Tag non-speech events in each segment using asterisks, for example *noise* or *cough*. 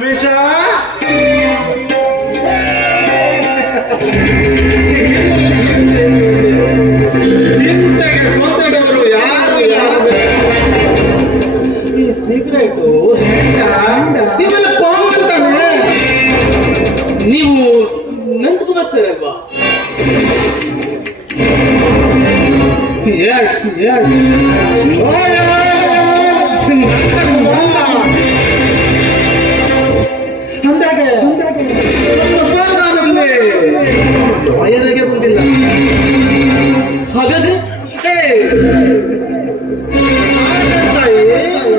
ರಮೇಶ ಚಿಂತೆಗೆ ಸೊಂದದವರು ಯಾರು ಯಾರು ಈ ಸಿಗರೇಟು ಇವೆಲ್ಲ ಕಾಮನ್ ತಾನೆ? ನೀವು ನಂತಕುಮಾರ್ ಸರ್ ಅಲ್ವಾ? ಎಸ್ ಎಸ್ ಅಂದಾಗೆ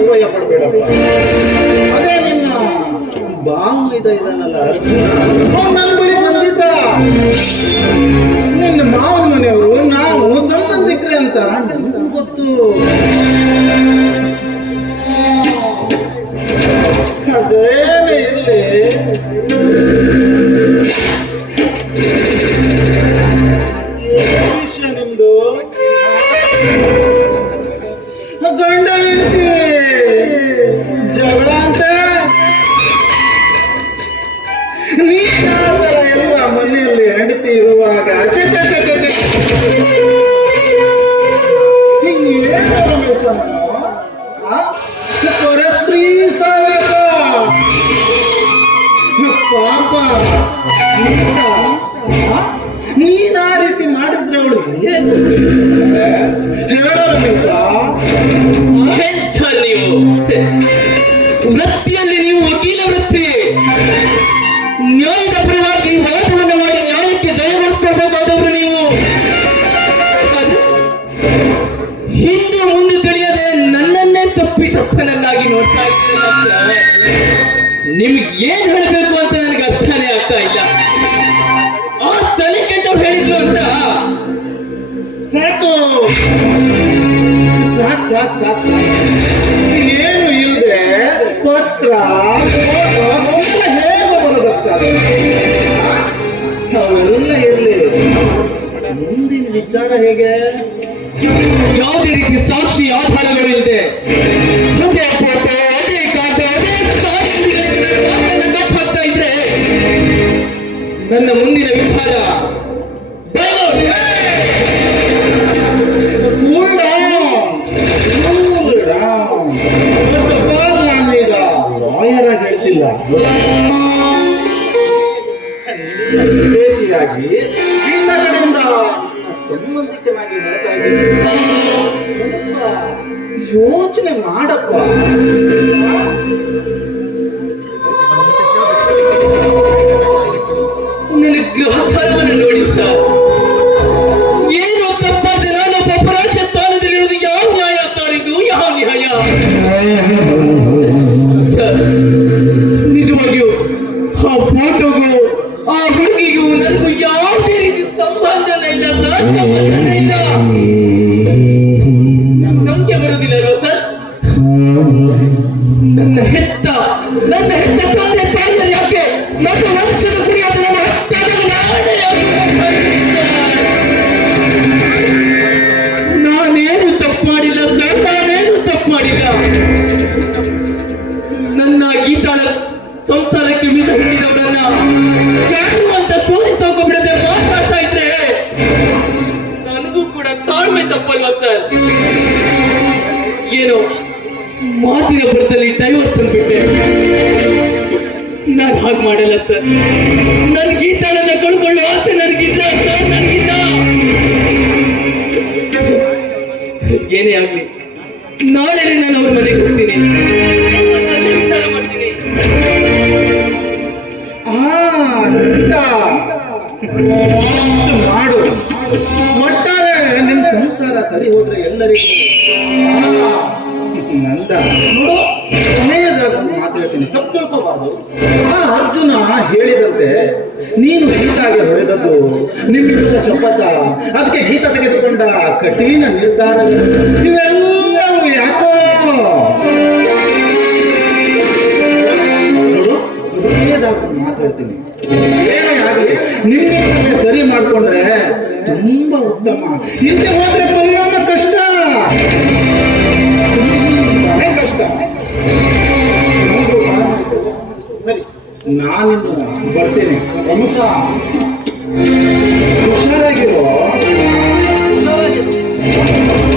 ಭಯ ಪಡ್ಬೇಡಪ್ಪ. ಅದೇ ನಿನ್ನ ಬಾವು ಇದ ಇದನ್ನಲ್ಲ ನನ್ನ ಬಳಿ ಬಂದಿದ್ದ ನಿನ್ನ ಮಾವನ ಮನೆಯವರು ನಾವು ಸಂಬಂಧಿಕರೇ ಅಂತ ನನಗೂ ಗೊತ್ತು ಅದೇನೇ ಏನ್ ವಿಷಯ ನಿಮ್ದು ಪಾಪ. ನೀನ, ಆ? ರೀತಿ ಮಾಡಿದ್ರೆ ಅವಳು ರಮೇಶ ನೀವು. ವೃತ್ತಿಯಲ್ಲಿ ನೀವು ವಕೀಲ ವೃತ್ತಿ. ನ್ಯಾಯದ ಪರವಾಗಿ ಹೋರಾಟವನ್ನು ಮಾಡಿ ನ್ಯಾಯಕ್ಕೆ ಜಯಗೊಳಿಸಬೇಕಾದವರು ನೀವು. ಹಿಂದೆ ಮುಂದೆ ತಿಳಿಯದೆ ನನ್ನನ್ನೇ ತಪ್ಪಿತಸ್ಥನನ್ನಾಗಿ ನೋಡ್ತಾ ಇದ್ದೀರಲ್ಲ ಸರ್ ನಿಮ್ಗೆ ಏನ್ ಹೇಳಬೇಕು ಅಂತ ನನಗೆ ಅರ್ಥನೇ ಆಗ್ತಾ ಇಲ್ಲ. ಆ ತಲೆ ಕೆಟ್ಟವ್ರು ಹೇಳಿದ್ರು ಅಂತ? ಸಾಕು. ಸಾಕು ಸಾಕು ಸಾಕು ಸಾಕ್. ಏನು ಇಲ್ಲದೆ ಪತ್ರ ಹೇಗೆ ಬರೋದಕ್ಕೆ ಸಾಧ್ಯ ನಾವೆಲ್ಲ ಇರಲಿ. ಮುಂದಿನ ವಿಚಾರ ಹೇಗೆ? ಯಾವುದೇ ರೀತಿ ಸಾಕ್ಷಿ ಆಧಾರಗಳು ಇಲ್ಲದೆ ನನ್ನ ಮುಂದಿನ ವಿಚಾರ. ವಿದೇಶಿಯಾಗಿ ಸಂಬಂಧಿಕನಾಗಿ ಇದ್ದೀನಿ. ಯೋಚನೆ ಮಾಡಪ್ಪ. ನನ್ನ ತಂದೆ ಯಾಕೆ ಕುರಿಯಾದ ನನ್ನ ನಾನೇನು ತಪ್ಪು ಮಾಡಿಲ್ಲ ಸರ್ ನಾನೇನು ತಪ್ಪು ಮಾಡಿಲ್ಲ ನನ್ನ ಸಂಸಾರಕ್ಕೆ ವಿಷ ಹುಟ್ಟಿದವರನ್ನ ಏನೋ ಮಾತಿನ ಬರದಲ್ಲಿ ಡೈವರ್ಸ್ ಅಂದ್ಬಿಟ್ಟೆ. ನಾನು ಹಾಗೆ ಮಾಡಲ್ಲ ಸರ್. ನನ್ ಗೀತಾಳನ್ನ ಕಳ್ಕೊಳ್ಳೋ ಆಸೆ ನನಗಿಲ್ಲ, ಸರ್ ನನಗಿಲ್ಲ. ಏನೇ ಆಗ್ಲಿ, ನಾಳೆ ನಾನು ಅವ್ರ ಮನೆಗೆ ಹೋಗ್ತೀನಿ. ವಿಚಾರ ಮಾಡ್ತೀನಿ. ಆ ಸರಿ ಹೋದ್ರೆ ಎಲ್ಲರಿಗೂ *laughs* ನಂದ ಕೊನೆಯದಾಗ ಒಂದು ಮಾತು ಹೇಳ್ತೀನಿ. ತಪ್ಪು ತಿಳ್ಕೋಬಾರ್ದು. ಆ ಅರ್ಜುನ ಹೇಳಿದಂತೆ, ನೀನು ಗೀತಾಗೆ ಹೊಡೆದದ್ದು ನಿಮ್ಮಿಂದ ಶಪಥ. ಅದಕ್ಕೆ ಗೀತ ತೆಗೆದುಕೊಂಡ ಕಠಿಣ ನಿರ್ಧಾರ. ಇವೆಲ್ಲವೂ ಯಾಕೋ? ನೋಡು, ಕೊನೆಯದಾಗ ಒಂದು ಮಾತು ಹೇಳ್ತೀನಿ. ಏನೇ ಆಗಲಿ ನಿನ್ನೆ ಸರಿ ಮಾಡ್ಕೊಂಡ್ರೆ ತುಂಬಾ ಉತ್ತಮ. ಹಿಂದೆ ಹೋದ್ರೆ ಬರ್ತೇನೆ. ಬಹುಶಃ ಹುಷಾರಾಗಿರೋ. ಹುಷಾರಾಗಿರೋ.